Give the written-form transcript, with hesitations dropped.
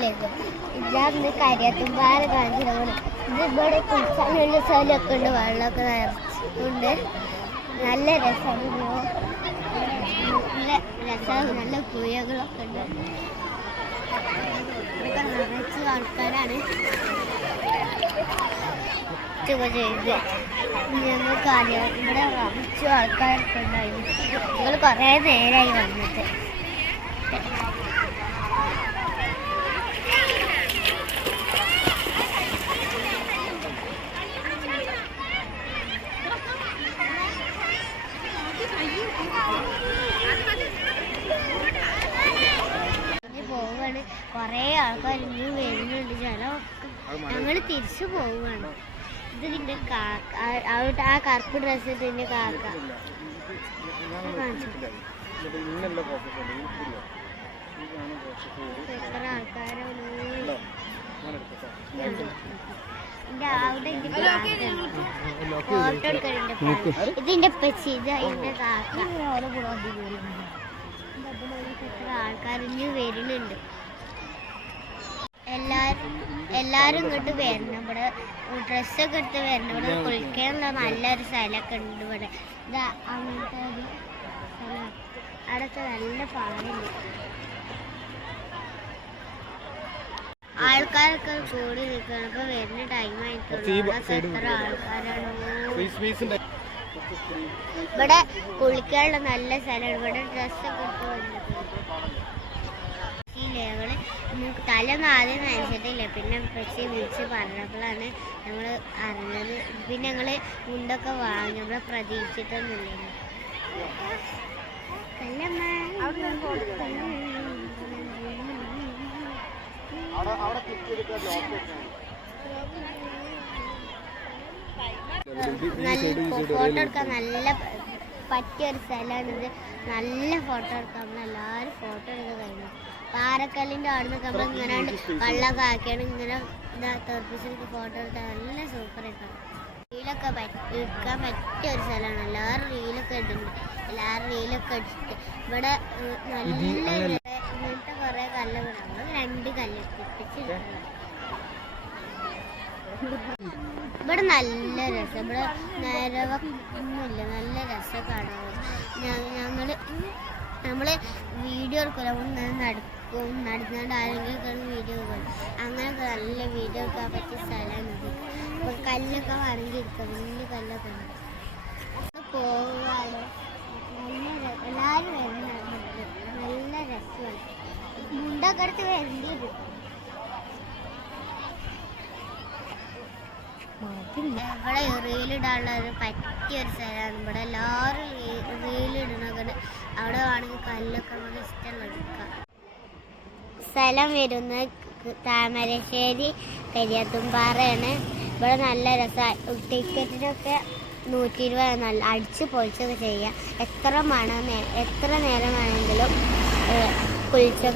അസ്സലാമലൈക്കും. ഇതാന്ന് കരിയാത്തുംപാറ കാണിച്ചിട്ടുണ്ട്. ഇത് ഇവിടെ കുളിച്ചാനുള്ള സ്ഥലമൊക്കെ ഉണ്ട്, വെള്ളമൊക്കെ നിറച്ചുണ്ട്. നല്ല രസമാണ്, നല്ല രസമാണ്, നല്ല പുഴകളൊക്കെ ഉണ്ട്. ഇതൊക്കെ നിറച്ച് ആൾക്കാരാണ് ചെയ്ത്. ഞങ്ങൾക്കറിയാം ഇവിടെ നിറച്ച് ആൾക്കാരൊക്കെ ഉണ്ടായിരുന്നു. ഞങ്ങൾ കുറേ നേരമായി വന്നിട്ട്. പോവുകയാണ്, കുറേ ആൾക്കാർ ഇനിയും വരുന്നുണ്ട്. ഞങ്ങൾ തിരിച്ചു പോവുകയാണ്. ഇതിൻ്റെ കാക്ക, അവിടെ ആ കറുപ്പ് ഡ്രസ്സ് ഇതിൻ്റെ കാക്ക എത്ര ആൾക്കാരാണ്. അവിടെ ഫോട്ടോ എടുക്കലുണ്ട്. ഇതിൻ്റെ പച്ചി, ഇത് അതിൻ്റെ കാക്ക. എത്ര ആൾക്കാർ ഇനി വരുന്നുണ്ട്. എല്ലാരും ഇങ്ങോട്ട് വരണം. ഇവിടെ ഡ്രസ്സൊക്കെ എടുത്ത് വരണം. ഇവിടെ കുളിക്കാനുള്ള നല്ലൊരു സ്ഥലമൊക്കെ ഉണ്ട്. ഇവിടെ ഇതാ അങ്ങനത്തെ ഒരു സ്ഥലം. അവിടെയൊക്കെ നല്ല പാടുണ്ട്. ആൾക്കാരൊക്കെ കൂടി നിൽക്കണം. ഇപ്പൊ വരുന്ന ടൈം ആയിട്ടുള്ളൂ. എത്ര ആൾക്കാരാണ്. ഇവിടെ കുളിക്കാനുള്ള നല്ല സ്ഥലമാണ്. ഇവിടെ ഡ്രസ്സൊക്കെ ഇട്ട് വന്നിട്ടുണ്ട്. ഞങ്ങള് തലൊന്നും ആദ്യം നനച്ചിട്ടില്ല. പിന്നെ പക്ഷേ വിളിച്ച് പറഞ്ഞപ്പോഴാണ് ഞങ്ങൾ അറിഞ്ഞത്. പിന്നെ ഞങ്ങള് മുണ്ടൊക്കെ വാങ്ങി. നമ്മളെ പ്രതീക്ഷിച്ചിട്ടൊന്നുമില്ല. ഫോട്ടോ എടുക്കാൻ നല്ല പറ്റിയൊരു സ്ഥലമാണിത്. നല്ല ഫോട്ടോ എടുക്കാം. നമ്മളെല്ലാവരും ഫോട്ടോ എടുക്കാൻ കഴിഞ്ഞു. പാറക്കല്ലിൻ്റെ അവിടെ നിന്നൊക്കെ നമ്മൾ ഇങ്ങനെ വെള്ളമൊക്കെ ആക്കിയാണ് ഇങ്ങനെ തെറിപ്പിച്ചെടുത്ത് ഫോട്ടോ എടുത്താൽ നല്ല സൂപ്പറായിട്ടാണ്. റീലൊക്കെ എടുക്കാൻ പറ്റിയൊരു സ്ഥലമാണ്. എല്ലാവരും റീലൊക്കെ ഇടുന്നുണ്ട്. എല്ലാവരും റീലൊക്കെ ഇട്ടിട്ട് ഇവിടെ നല്ല ഇങ്ങനത്തെ കുറേ കല്ലൊക്കെ നമ്മൾ 2 കല്ല് തെറ്റിച്ചിട്ടുണ്ട്. ഇവിടെ നല്ല രസം. ഇവിടെ നേരവൊന്നുമില്ല, നല്ല രസം കാണാൻ. നമ്മള് വീഡിയോ എടുക്കില്ല. നടന്നുകൊണ്ട് ആരെങ്കിലും വീഡിയോ എടുക്കും. അങ്ങനെയൊക്കെ നല്ല വീഡിയോ എടുക്കാൻ പറ്റിയ സ്ഥലമാണ് ഇത്. ഇപ്പം കല്ലൊക്കെ വരണ്ടിരിക്കുക, വലിയ കല്ലൊക്കെ ഉണ്ട്. പോവാണ്. എല്ലാവരും വരുന്നുണ്ട്. നല്ല രസമാണ്. മുണ്ടൊക്കെ എടുത്ത് വരേണ്ടിയത്. ഇവിടെ റീലിടാനുള്ള ഒരു പറ്റിയൊരു സ്ഥലമാണ്. ഇവിടെ എല്ലാവരും റീലിടണൊക്കെ. അവിടെ വേണമെങ്കിൽ കല്ലൊക്കെ നമുക്ക് ഇഷ്ടമുള്ള എടുക്കാം. സ്ഥലം വരുന്നത് താമരശ്ശേരി കരിയാത്തുംപാറയാണ്. ഇവിടെ നല്ല രസം. ടിക്കറ്റിനൊക്കെ 120. നല്ല അടിച്ച് പൊളിച്ചൊക്കെ ചെയ്യാം. എത്ര നേരം വേണമെങ്കിലും കുളിച്ചൊക്കെ